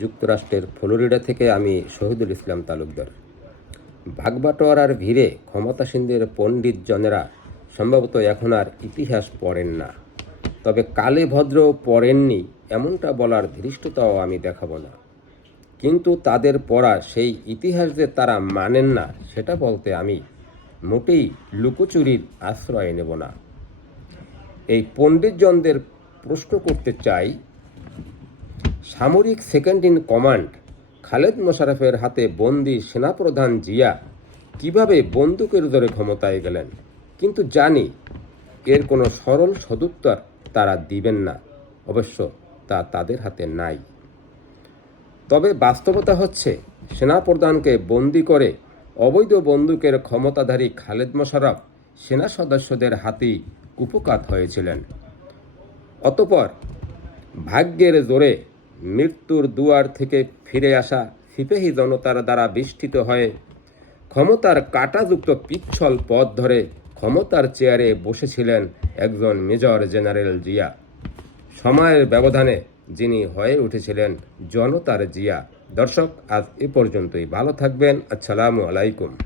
যুক্তরাষ্ট্রের ফ্লোরিডা থেকে আমি শহীদুল ইসলাম তালুকদার। ভাগবাটোয়ারার ভিড়ে ক্ষমতাসীনদের পণ্ডিত জনেরা সম্ভবত এখন আর ইতিহাস পড়েন না। তবে কালে ভদ্র পড়েননি, এমনটা বলার ধৃষ্টতাও আমি দেখাবো না। কিন্তু তাদের পড়া সেই ইতিহাস যে তারা মানেন না, সেটা বলতে আমি মোটেই লুকোচুরির আশ্রয় নেব না। এই পণ্ডিতজনদের প্রশ্ন করতে চাই সামরিক সেকেন্ড ইন কমান্ড খালেদ মোশারফের হাতে বন্দি সেনাপ্রধান জিয়া কীভাবে বন্দুকের দরে ক্ষমতায় গেলেন, কিন্তু জানি এর কোনো সরল সদুত্তর তারা দিবেন না, অবশ্য তা তাদের হাতে নাই। তবে বাস্তবতা হচ্ছে, সেনাপ্রধানকে বন্দি করে অবৈধ বন্দুকের ক্ষমতাধারী খালেদ মোশারফ সেনা সদস্যদের হাতেই কুপকাত হয়েছিলেন। অতপর ভাগ্যের জোরে মৃত্যুর দুয়ার থেকে ফিরে আসা সিপাহী জনতার দ্বারা বিষ্ঠিত হয়ে ক্ষমতার কাঁটাযুক্ত পিচ্ছল পথ ধরে ক্ষমতার চেয়ারে বসেছিলেন একজন মেজর জেনারেল জিয়া। সময়ের ব্যবধানে যিনি হয়ে উঠেছিলেন জনতার জিয়া। দর্শক, আজ এ পর্যন্তই। ভালো থাকবেন। আসসালামু আলাইকুম।